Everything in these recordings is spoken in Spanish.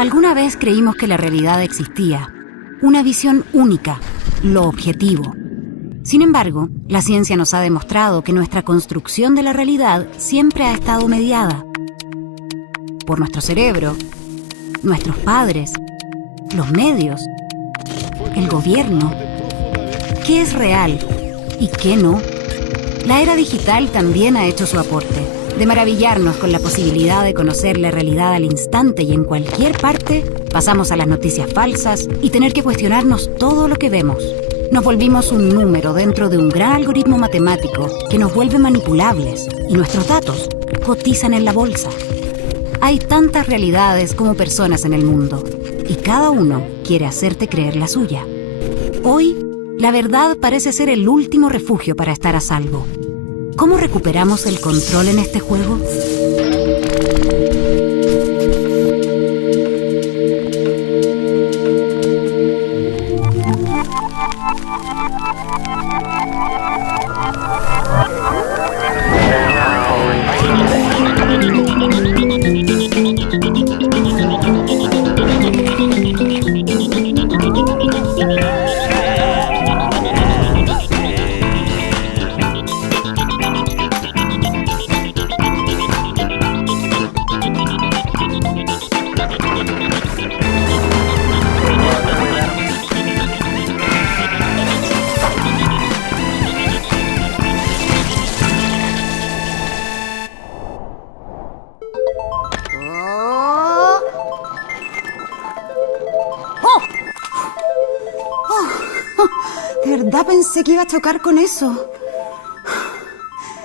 Alguna vez creímos que la realidad existía, una visión única, lo objetivo. Sin embargo, la ciencia nos ha demostrado que nuestra construcción de la realidad siempre ha estado mediada por nuestro cerebro, nuestros padres, los medios, el gobierno. ¿Qué es real y qué no? La era digital también ha hecho su aporte, de maravillarnos con la posibilidad de conocer la realidad al instante y en cualquier parte. Pasamos a las noticias falsas y tener que cuestionarnos todo lo que vemos. Nos volvimos un número dentro de un gran algoritmo matemático que nos vuelve manipulables y nuestros datos cotizan en la bolsa. Hay tantas realidades como personas en el mundo y cada uno quiere hacerte creer la suya. Hoy, la verdad parece ser el último refugio para estar a salvo. ¿Cómo recuperamos el control en este juego? De verdad pensé que iba a chocar con eso.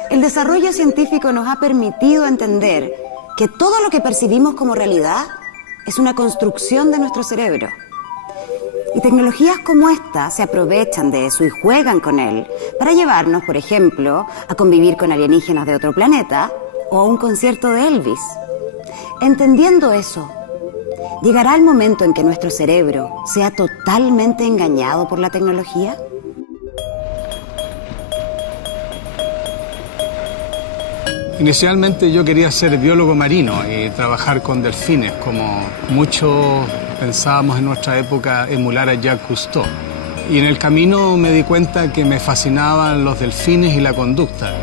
El desarrollo científico nos ha permitido entender que todo lo que percibimos como realidad es una construcción de nuestro cerebro. Y tecnologías como esta se aprovechan de eso y juegan con él para llevarnos, por ejemplo, a convivir con alienígenas de otro planeta o a un concierto de Elvis. Entendiendo eso, ¿llegará el momento en que nuestro cerebro sea totalmente engañado por la tecnología? Inicialmente yo quería ser biólogo marino y trabajar con delfines, como muchos pensábamos en nuestra época emular a Jacques Cousteau. Y en el camino me di cuenta que me fascinaban los delfines y la conducta.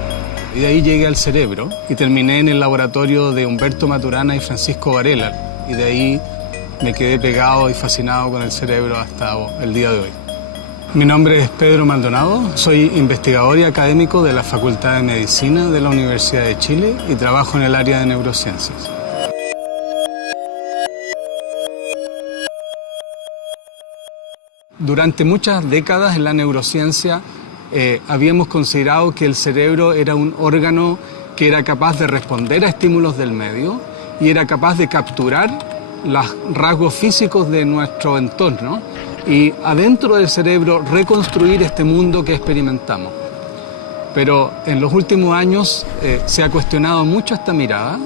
Y de ahí llegué al cerebro y terminé en el laboratorio de Humberto Maturana y Francisco Varela. Y de ahí me quedé pegado y fascinado con el cerebro hasta el día de hoy. Mi nombre es Pedro Maldonado, soy investigador y académico de la Facultad de Medicina de la Universidad de Chile y trabajo en el área de neurociencias. Durante muchas décadas en la neurociencia habíamos considerado que el cerebro era un órgano que era capaz de responder a estímulos del medio y era capaz de capturar los rasgos físicos de nuestro entorno y adentro del cerebro reconstruir este mundo que experimentamos. Pero en los últimos años se ha cuestionado mucho esta mirada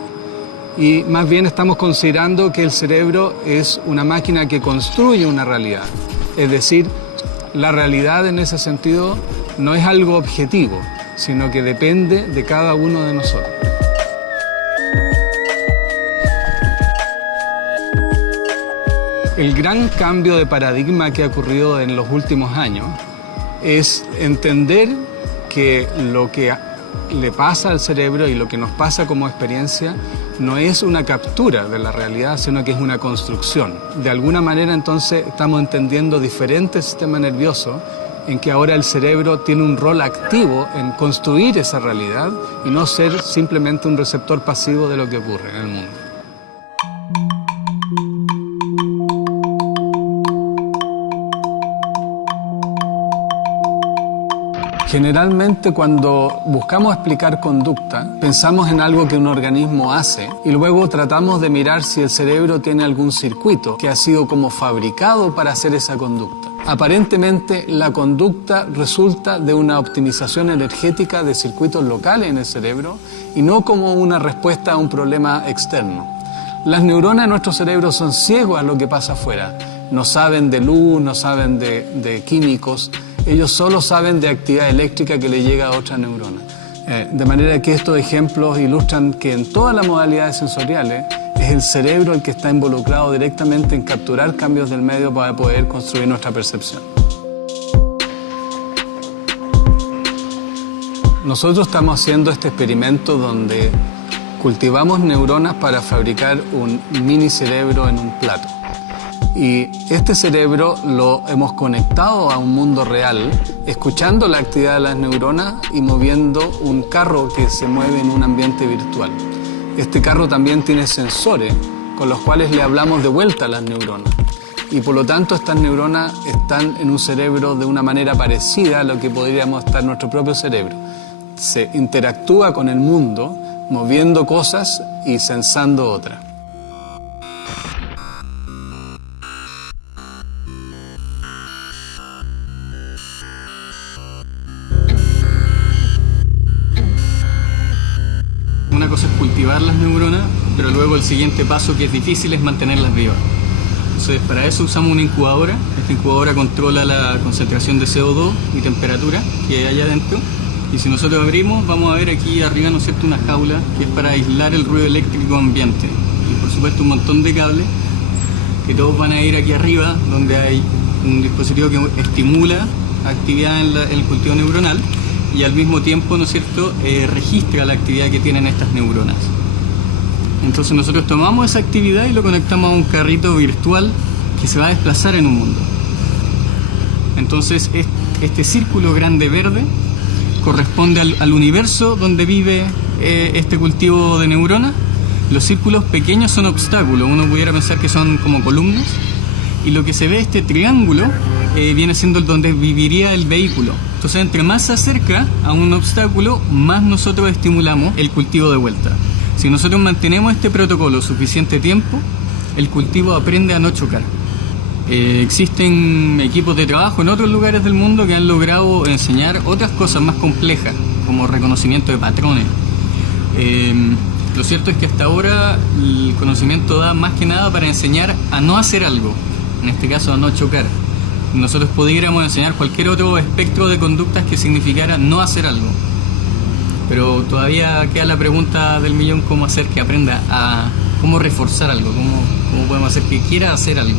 y más bien estamos considerando que el cerebro es una máquina que construye una realidad. Es decir, la realidad en ese sentido no es algo objetivo, sino que depende de cada uno de nosotros. El gran cambio de paradigma que ha ocurrido en los últimos años es entender que lo que le pasa al cerebro y lo que nos pasa como experiencia no es una captura de la realidad, sino que es una construcción. De alguna manera, entonces, estamos entendiendo diferentes sistemas nerviosos en que ahora el cerebro tiene un rol activo en construir esa realidad y no ser simplemente un receptor pasivo de lo que ocurre en el mundo. Generalmente cuando buscamos explicar conducta, pensamos en algo que un organismo hace y luego tratamos de mirar si el cerebro tiene algún circuito que ha sido como fabricado para hacer esa conducta. Aparentemente la conducta resulta de una optimización energética de circuitos locales en el cerebro y no como una respuesta a un problema externo. Las neuronas de nuestro cerebro son ciegos a lo que pasa afuera. No saben de luz, no saben de químicos. Ellos solo saben de actividad eléctrica que le llega a otra neurona. De manera que estos ejemplos ilustran que en todas las modalidades sensoriales es es el cerebro el que está involucrado directamente en capturar cambios del medio para poder construir nuestra percepción. Nosotros estamos haciendo este experimento donde cultivamos neuronas para fabricar un mini cerebro en un plato. Y este cerebro lo hemos conectado a un mundo real, escuchando la actividad de las neuronas y moviendo un carro que se mueve en un ambiente virtual. Este carro también tiene sensores con los cuales le hablamos de vuelta a las neuronas. Y por lo tanto estas neuronas están en un cerebro de una manera parecida a lo que podríamos estar en nuestro propio cerebro. Se interactúa con el mundo, moviendo cosas y sensando otras. Una cosa es cultivar las neuronas, pero luego el siguiente paso, que es difícil, es mantenerlas vivas. Entonces, para eso usamos una incubadora. Esta incubadora controla la concentración de CO2 y temperatura que hay adentro. Y si nosotros abrimos, vamos a ver aquí arriba, ¿no es cierto?, una jaula que es para aislar el ruido eléctrico ambiente. Y por supuesto un montón de cables que todos van a ir aquí arriba, donde hay un dispositivo que estimula actividad en el cultivo neuronal y al mismo tiempo, ¿no es cierto?, registra la actividad que tienen estas neuronas. Entonces nosotros tomamos esa actividad y lo conectamos a un carrito virtual que se va a desplazar en un mundo. Entonces este círculo grande verde corresponde al universo donde vive este cultivo de neuronas. Los círculos pequeños son obstáculos, uno pudiera pensar que son como columnas, y lo que se ve, este triángulo, viene siendo el donde viviría el vehículo. Entonces, entre más se acerca a un obstáculo, más nosotros estimulamos el cultivo de vuelta. Si nosotros mantenemos este protocolo suficiente tiempo, el cultivo aprende a no chocar. Existen equipos de trabajo en otros lugares del mundo que han logrado enseñar otras cosas más complejas, como reconocimiento de patrones. Lo cierto es que hasta ahora el conocimiento da más que nada para enseñar a no hacer algo, en este caso a no chocar. Nosotros pudiéramos enseñar cualquier otro espectro de conductas que significara no hacer algo. Pero todavía queda la pregunta del millón: ¿cómo hacer que aprenda a... cómo reforzar algo? ¿Cómo podemos hacer que quiera hacer algo?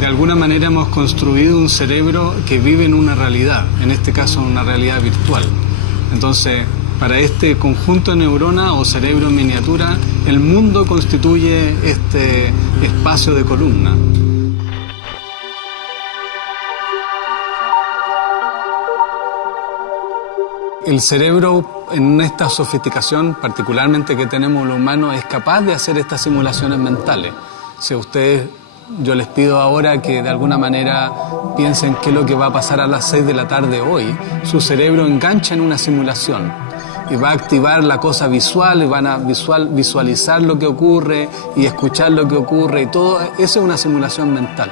De alguna manera hemos construido un cerebro que vive en una realidad, en este caso en una realidad virtual. Entonces, para este conjunto de neuronas o cerebro en miniatura, el mundo constituye este espacio de columna. El cerebro, en esta sofisticación particularmente que tenemos los humanos, es capaz de hacer estas simulaciones mentales. Si ustedes... Yo les pido ahora que de alguna manera piensen qué es lo que va a pasar a las 6 de la tarde hoy. Su cerebro engancha en una simulación y va a activar la cosa visual, y van a visualizar lo que ocurre y escuchar lo que ocurre y todo. Eso es una simulación mental.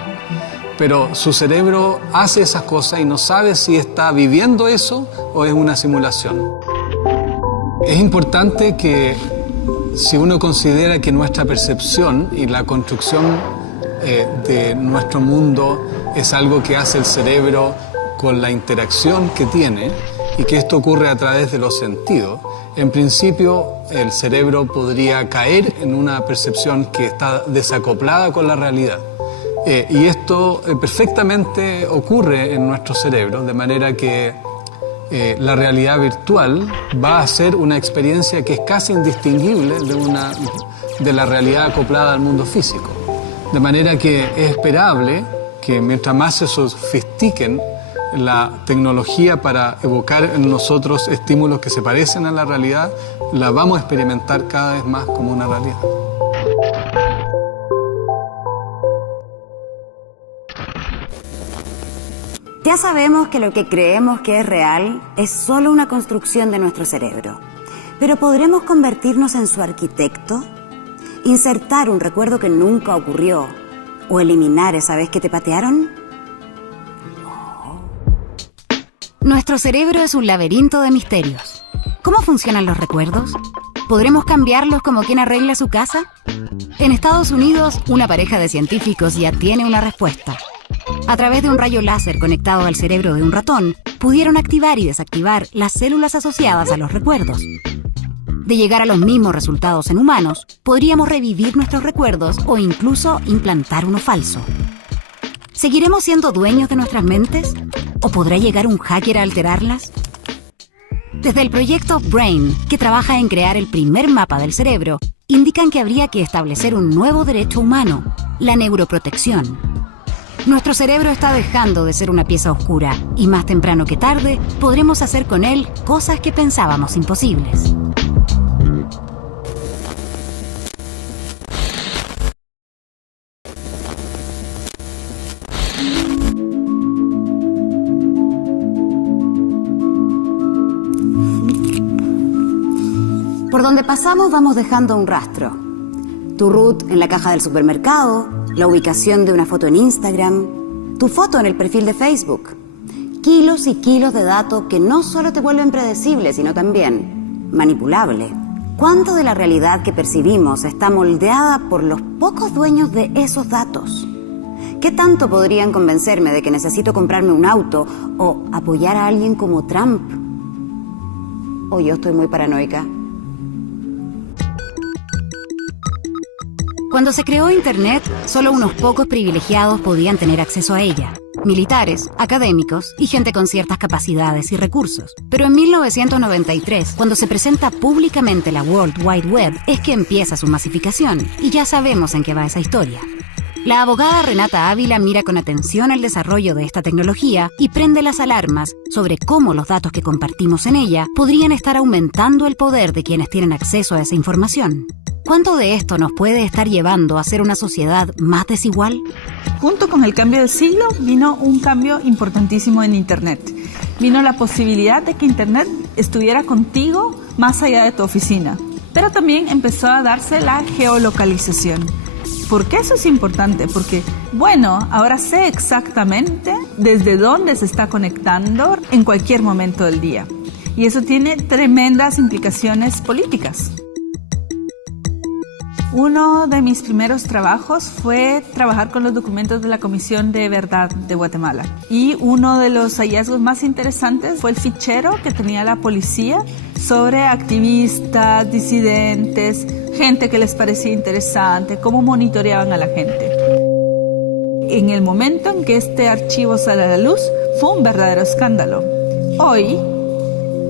Pero su cerebro hace esas cosas y no sabe si está viviendo eso o es una simulación. Es importante que, si uno considera que nuestra percepción y la construcción de nuestro mundo es algo que hace el cerebro con la interacción que tiene y que esto ocurre a través de los sentidos, en principio el cerebro podría caer en una percepción que está desacoplada con la realidad. Y esto perfectamente ocurre en nuestro cerebro, de manera que la realidad virtual va a ser una experiencia que es casi indistinguible de la realidad acoplada al mundo físico. De manera que es esperable que mientras más se sofistiquen la tecnología para evocar en nosotros estímulos que se parecen a la realidad, la vamos a experimentar cada vez más como una realidad. Ya sabemos que lo que creemos que es real es solo una construcción de nuestro cerebro. Pero ¿podremos convertirnos en su arquitecto? ¿Insertar un recuerdo que nunca ocurrió? ¿O eliminar esa vez que te patearon? Nuestro cerebro es un laberinto de misterios. ¿Cómo funcionan los recuerdos? ¿Podremos cambiarlos como quien arregla su casa? En Estados Unidos, una pareja de científicos ya tiene una respuesta. A través de un rayo láser conectado al cerebro de un ratón, pudieron activar y desactivar las células asociadas a los recuerdos. De llegar a los mismos resultados en humanos, podríamos revivir nuestros recuerdos o incluso implantar uno falso. ¿Seguiremos siendo dueños de nuestras mentes? ¿O podrá llegar un hacker a alterarlas? Desde el proyecto Brain, que trabaja en crear el primer mapa del cerebro, indican que habría que establecer un nuevo derecho humano, la neuroprotección. Nuestro cerebro está dejando de ser una pieza oscura y más temprano que tarde podremos hacer con él cosas que pensábamos imposibles. Por donde pasamos vamos dejando un rastro. Tu root en la caja del supermercado, la ubicación de una foto en Instagram, tu foto en el perfil de Facebook. Kilos y kilos de datos que no solo te vuelven predecible, sino también manipulable. ¿Cuánto de la realidad que percibimos está moldeada por los pocos dueños de esos datos? ¿Qué tanto podrían convencerme de que necesito comprarme un auto o apoyar a alguien como Trump? ¿O yo estoy muy paranoica? Cuando se creó Internet, solo unos pocos privilegiados podían tener acceso a ella. Militares, académicos y gente con ciertas capacidades y recursos. Pero en 1993, cuando se presenta públicamente la World Wide Web, es que empieza su masificación, y ya sabemos en qué va esa historia. La abogada Renata Ávila mira con atención el desarrollo de esta tecnología y prende las alarmas sobre cómo los datos que compartimos en ella podrían estar aumentando el poder de quienes tienen acceso a esa información. ¿Cuánto de esto nos puede estar llevando a ser una sociedad más desigual? Junto con el cambio de siglo vino un cambio importantísimo en Internet. Vino la posibilidad de que Internet estuviera contigo más allá de tu oficina. Pero también empezó a darse la geolocalización. ¿Por qué eso es importante? Porque, bueno, ahora sé exactamente desde dónde se está conectando en cualquier momento del día. Y eso tiene tremendas implicaciones políticas. Uno de mis primeros trabajos fue trabajar con los documentos de la Comisión de Verdad de Guatemala. Y uno de los hallazgos más interesantes fue el fichero que tenía la policía sobre activistas, disidentes, gente que les parecía interesante, cómo monitoreaban a la gente. En el momento en que este archivo sale a la luz, fue un verdadero escándalo. Hoy,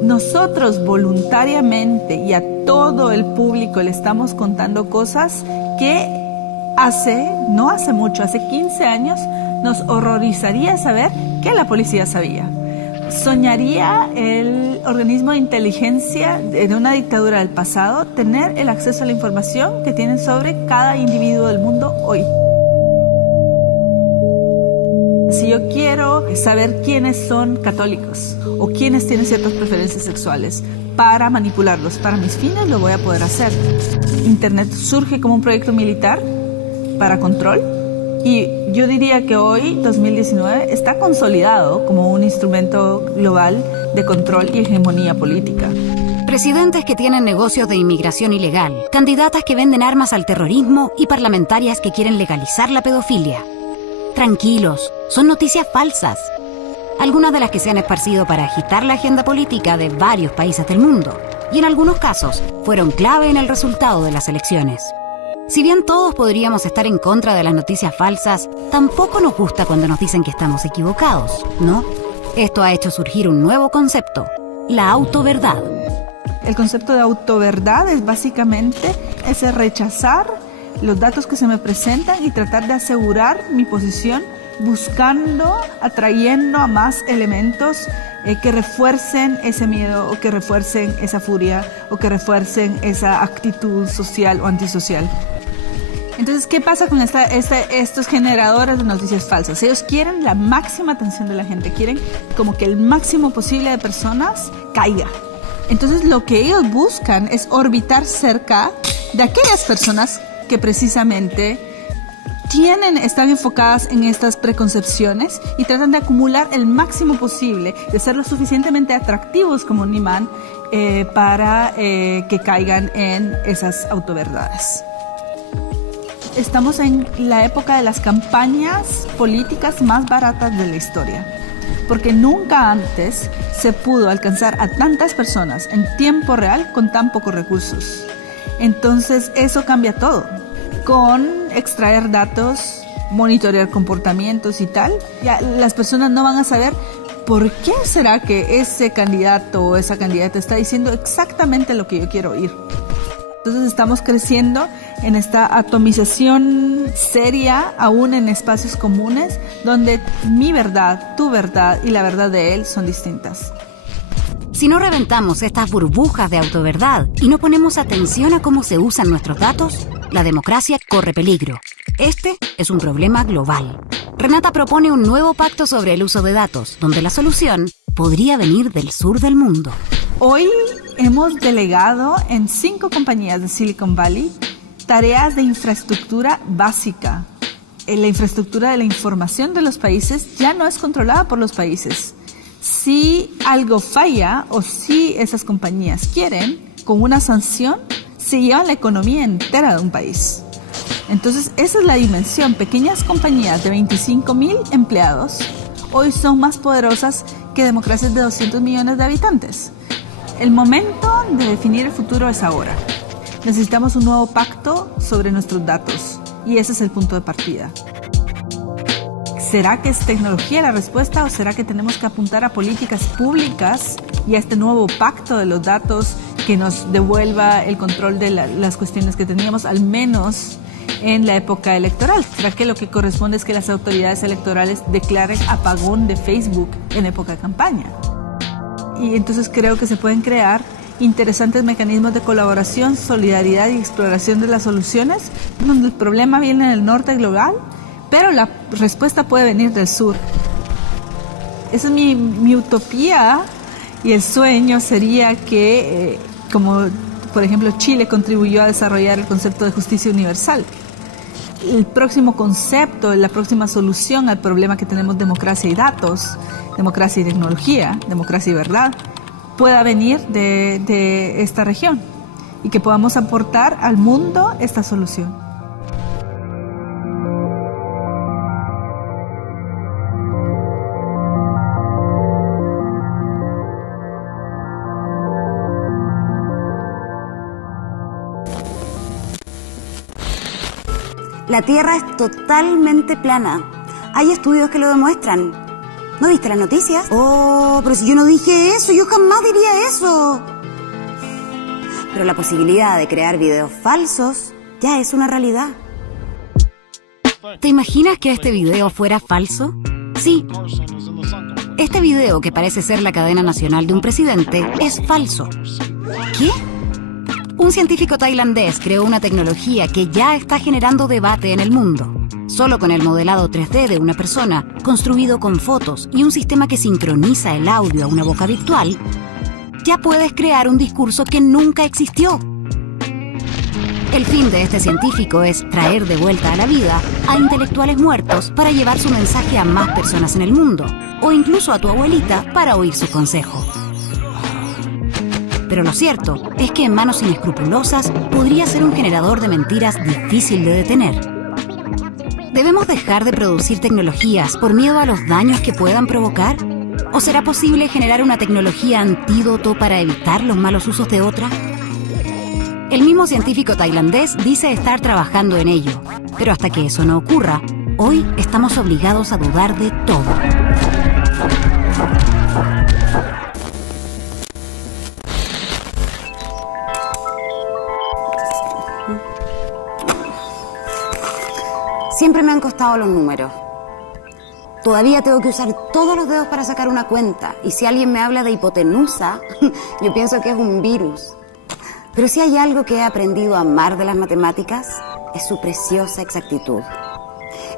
nosotros voluntariamente y a todo el público le estamos contando cosas que no hace mucho, hace 15 años, nos horrorizaría saber que la policía sabía. Soñaría el organismo de inteligencia de una dictadura del pasado tener el acceso a la información que tienen sobre cada individuo del mundo hoy. Si yo quiero saber quiénes son católicos o quiénes tienen ciertas preferencias sexuales para manipularlos para mis fines, lo voy a poder hacer. Internet surge como un proyecto militar para control y yo diría que hoy, 2019, está consolidado como un instrumento global de control y hegemonía política. Presidentes que tienen negocios de inmigración ilegal, candidatas que venden armas al terrorismo y parlamentarias que quieren legalizar la pedofilia. Tranquilos, son noticias falsas. Algunas de las que se han esparcido para agitar la agenda política de varios países del mundo, y en algunos casos fueron clave en el resultado de las elecciones. Si bien todos podríamos estar en contra de las noticias falsas, tampoco nos gusta cuando nos dicen que estamos equivocados, ¿no? Esto ha hecho surgir un nuevo concepto, la autoverdad. El concepto de autoverdad es básicamente ese rechazar los datos que se me presentan y tratar de asegurar mi posición buscando, atrayendo a más elementos que refuercen ese miedo o que refuercen esa furia o que refuercen esa actitud social o antisocial. Entonces, ¿qué pasa con estos generadores de noticias falsas? Ellos quieren la máxima atención de la gente, quieren como que el máximo posible de personas caiga. Entonces, lo que ellos buscan es orbitar cerca de aquellas personas que precisamente están enfocadas en estas preconcepciones y tratan de acumular el máximo posible, de ser lo suficientemente atractivos como un imán para que caigan en esas autoverdades. Estamos en la época de las campañas políticas más baratas de la historia. porque nunca antes se pudo alcanzar a tantas personas en tiempo real con tan pocos recursos. Entonces eso cambia todo. Con extraer datos, monitorear comportamientos y tal, ya las personas no van a saber por qué será que ese candidato o esa candidata está diciendo exactamente lo que yo quiero oír. Entonces estamos creciendo en esta atomización seria, aún en espacios comunes, donde mi verdad, tu verdad y la verdad de él son distintas. Si no reventamos estas burbujas de autoverdad y no ponemos atención a cómo se usan nuestros datos, la democracia corre peligro. Este es un problema global. Renata propone un nuevo pacto sobre el uso de datos, donde la solución podría venir del sur del mundo. Hoy hemos delegado en 5 compañías de Silicon Valley tareas de infraestructura básica. La infraestructura de la información de los países ya no es controlada por los países. Si algo falla o si esas compañías quieren, con una sanción, se lleva la economía entera de un país. Entonces, esa es la dimensión. Pequeñas compañías de 25,000 empleados hoy son más poderosas que democracias de 200 millones de habitantes. El momento de definir el futuro es ahora. Necesitamos un nuevo pacto sobre nuestros datos y ese es el punto de partida. ¿Será que es tecnología la respuesta o será que tenemos que apuntar a políticas públicas y a este nuevo pacto de los datos que nos devuelva el control de las cuestiones que teníamos, al menos en la época electoral? ¿Será que lo que corresponde es que las autoridades electorales declaren apagón de Facebook en época de campaña? Y entonces creo que se pueden crear interesantes mecanismos de colaboración, solidaridad y exploración de las soluciones, donde el problema viene del norte global, pero la respuesta puede venir del sur. Esa es mi utopía, y el sueño sería que, como por ejemplo Chile contribuyó a desarrollar el concepto de justicia universal, el próximo concepto, la próxima solución al problema que tenemos democracia y datos, democracia y tecnología, democracia y verdad, pueda venir de esta región y que podamos aportar al mundo esta solución. La Tierra es totalmente plana. Hay estudios que lo demuestran. ¿No viste las noticias? Oh, pero si yo no dije eso, yo jamás diría eso. Pero la posibilidad de crear videos falsos ya es una realidad. ¿Te imaginas que este video fuera falso? Sí. Este video, que parece ser la cadena nacional de un presidente, es falso. ¿Qué? Un científico tailandés creó una tecnología que ya está generando debate en el mundo. Solo con el modelado 3D de una persona, construido con fotos y un sistema que sincroniza el audio a una boca virtual, ya puedes crear un discurso que nunca existió. El fin de este científico es traer de vuelta a la vida a intelectuales muertos para llevar su mensaje a más personas en el mundo, o incluso a tu abuelita para oír su consejo. Pero lo cierto es que en manos inescrupulosas podría ser un generador de mentiras difícil de detener. ¿Debemos dejar de producir tecnologías por miedo a los daños que puedan provocar? ¿O será posible generar una tecnología antídoto para evitar los malos usos de otra? El mismo científico tailandés dice estar trabajando en ello, pero hasta que eso no ocurra, hoy estamos obligados a dudar de todo. Siempre me han costado los números. Todavía tengo que usar todos los dedos para sacar una cuenta. Y si alguien me habla de hipotenusa, yo pienso que es un virus. Pero si hay algo que he aprendido a amar de las matemáticas, es su preciosa exactitud.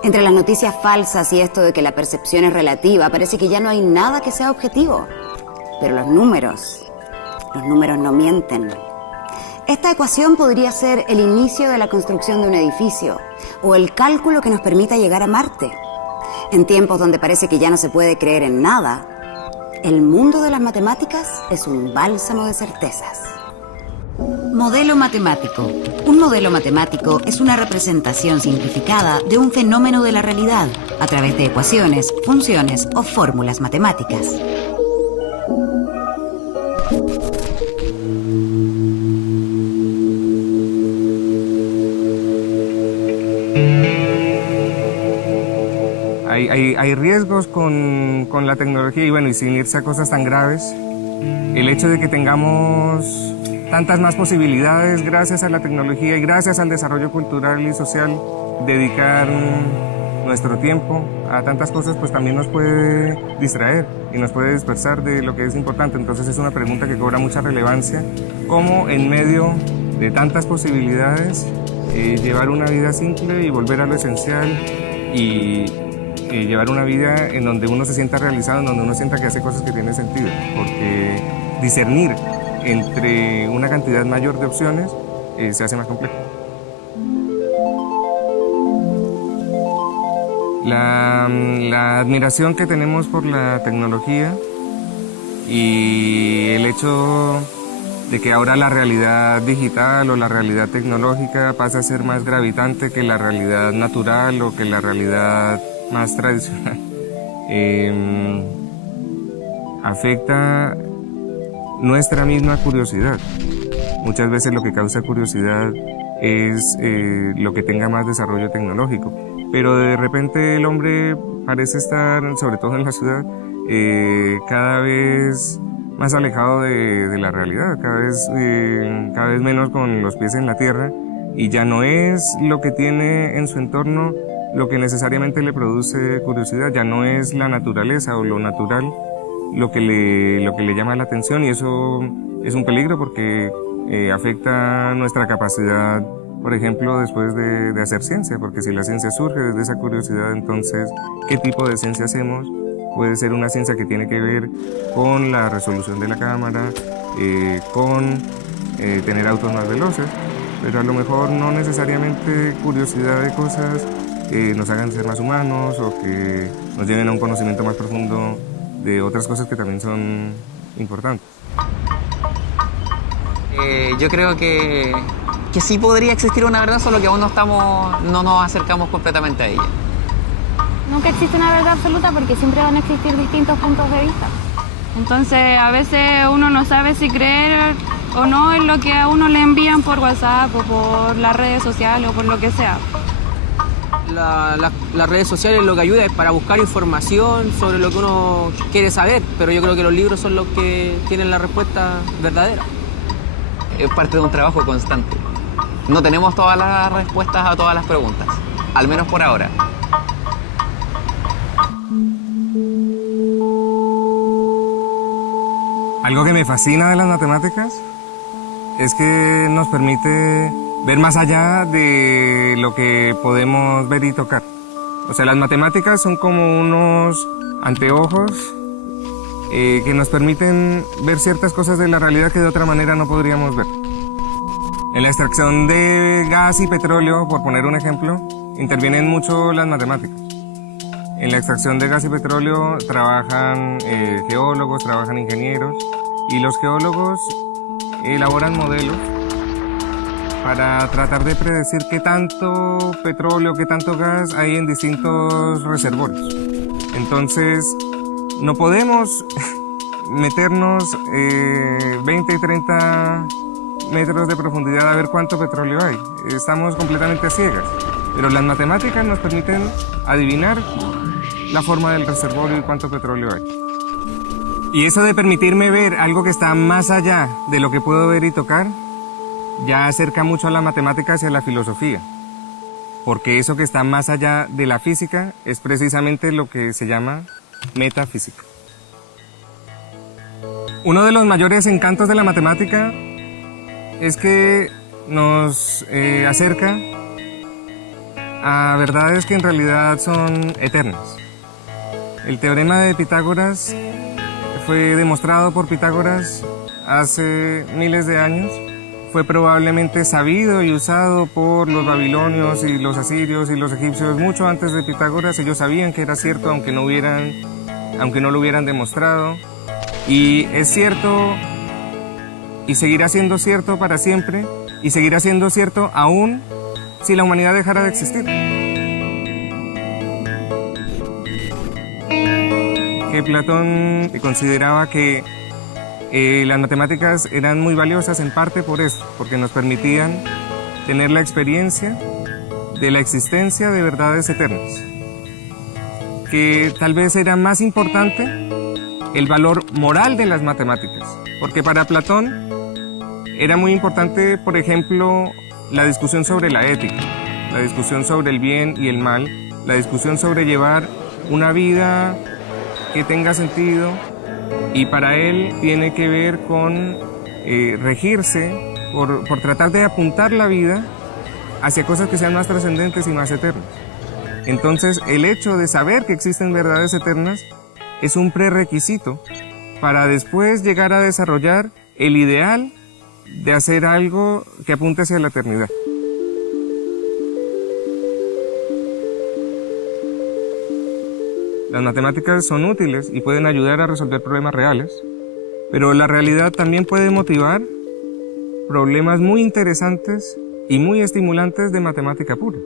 Entre las noticias falsas y esto de que la percepción es relativa, parece que ya no hay nada que sea objetivo. Pero los números no mienten. Esta ecuación podría ser el inicio de la construcción de un edificio o el cálculo que nos permita llegar a Marte. En tiempos donde parece que ya no se puede creer en nada, el mundo de las matemáticas es un bálsamo de certezas. Modelo matemático. Un modelo matemático es una representación simplificada de un fenómeno de la realidad a través de ecuaciones, funciones o fórmulas matemáticas. Hay riesgos con la tecnología y bueno, y sin irse a cosas tan graves, el hecho de que tengamos tantas más posibilidades gracias a la tecnología y gracias al desarrollo cultural y social, dedicar nuestro tiempo a tantas cosas pues también nos puede distraer y nos puede dispersar de lo que es importante. Entonces es una pregunta que cobra mucha relevancia, cómo en medio de tantas posibilidades llevar una vida simple y volver a lo esencial y llevar una vida en donde uno se sienta realizado, en donde uno sienta que hace cosas que tienen sentido, porque discernir entre una cantidad mayor de opciones se hace más complejo. La admiración que tenemos por la tecnología y el hecho de que ahora la realidad digital o la realidad tecnológica pasa a ser más gravitante que la realidad natural o que la realidad más tradicional, afecta nuestra misma curiosidad. Muchas veces lo que causa curiosidad es lo que tenga más desarrollo tecnológico, pero de repente el hombre parece estar, sobre todo en la ciudad, cada vez más alejado de la realidad, cada vez menos con los pies en la tierra, y ya no es lo que tiene en su entorno lo que necesariamente le produce curiosidad, ya no es la naturaleza o lo natural lo que le llama la atención, y eso es un peligro porque afecta nuestra capacidad, por ejemplo, después de hacer ciencia, porque si la ciencia surge desde esa curiosidad, entonces, ¿qué tipo de ciencia hacemos? Puede ser una ciencia que tiene que ver con la resolución de la cámara, con tener autos más veloces, pero a lo mejor no necesariamente curiosidad de cosas que nos hagan ser más humanos o que nos lleven a un conocimiento más profundo de otras cosas que también son importantes. Yo creo que sí podría existir una verdad, solo que aún no nos acercamos completamente a ella. Nunca existe una verdad absoluta porque siempre van a existir distintos puntos de vista. Entonces a veces uno no sabe si creer o no en lo que a uno le envían por WhatsApp o por las redes sociales o por lo que sea. Las redes sociales lo que ayuda es para buscar información sobre lo que uno quiere saber, pero yo creo que los libros son los que tienen la respuesta verdadera. Es parte de un trabajo constante. No tenemos todas las respuestas a todas las preguntas, al menos por ahora. Algo que me fascina de las matemáticas es que nos permite ver más allá de lo que podemos ver y tocar. O sea, las matemáticas son como unos anteojos que nos permiten ver ciertas cosas de la realidad que de otra manera no podríamos ver. En la extracción de gas y petróleo, por poner un ejemplo, intervienen mucho las matemáticas. En la extracción de gas y petróleo trabajan geólogos, trabajan ingenieros, y los geólogos elaboran modelos para tratar de predecir qué tanto petróleo, qué tanto gas hay en distintos reservorios. Entonces, no podemos meternos 20 y 30 metros de profundidad a ver cuánto petróleo hay. Estamos completamente a ciegas. Pero las matemáticas nos permiten adivinar la forma del reservorio y cuánto petróleo hay. Y eso de permitirme ver algo que está más allá de lo que puedo ver y tocar, ya acerca mucho a la matemática hacia la filosofía. Porque eso que está más allá de la física es precisamente lo que se llama metafísica. Uno de los mayores encantos de la matemática es que nos acerca a verdades que en realidad son eternas. El teorema de Pitágoras fue demostrado por Pitágoras hace miles de años. Fue probablemente sabido y usado por los babilonios y los asirios y los egipcios mucho antes de Pitágoras. Ellos sabían que era cierto aunque no lo hubieran demostrado. Y es cierto y seguirá siendo cierto para siempre y seguirá siendo cierto aún si la humanidad dejara de existir. Que Platón consideraba que las matemáticas eran muy valiosas en parte por eso, porque nos permitían tener la experiencia de la existencia de verdades eternas. Que tal vez era más importante el valor moral de las matemáticas, porque para Platón era muy importante, por ejemplo, la discusión sobre la ética, la discusión sobre el bien y el mal, la discusión sobre llevar una vida que tenga sentido, y para él tiene que ver con regirse por tratar de apuntar la vida hacia cosas que sean más trascendentes y más eternas. Entonces, el hecho de saber que existen verdades eternas es un prerequisito para después llegar a desarrollar el ideal de hacer algo que apunte hacia la eternidad. Las matemáticas son útiles y pueden ayudar a resolver problemas reales, pero la realidad también puede motivar problemas muy interesantes y muy estimulantes de matemática pura.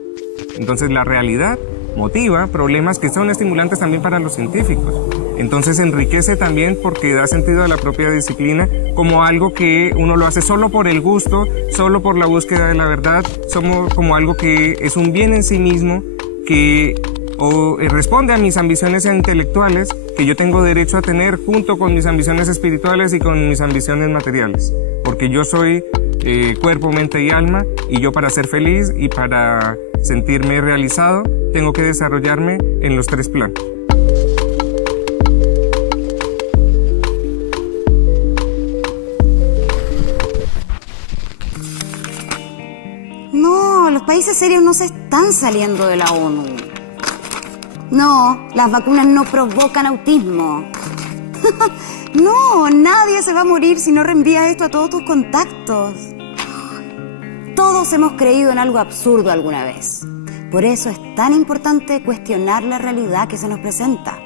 Entonces la realidad motiva problemas que son estimulantes también para los científicos. Entonces enriquece también porque da sentido a la propia disciplina como algo que uno lo hace solo por el gusto, solo por la búsqueda de la verdad, como algo que es un bien en sí mismo, que responde a mis ambiciones intelectuales que yo tengo derecho a tener junto con mis ambiciones espirituales y con mis ambiciones materiales. Porque yo soy cuerpo, mente y alma, y yo para ser feliz y para sentirme realizado tengo que desarrollarme en los tres planos. No, los países serios no se están saliendo de la ONU. No, las vacunas no provocan autismo. No, nadie se va a morir si no reenvías esto a todos tus contactos. Todos hemos creído en algo absurdo alguna vez. Por eso es tan importante cuestionar la realidad que se nos presenta.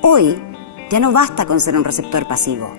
Hoy ya no basta con ser un receptor pasivo.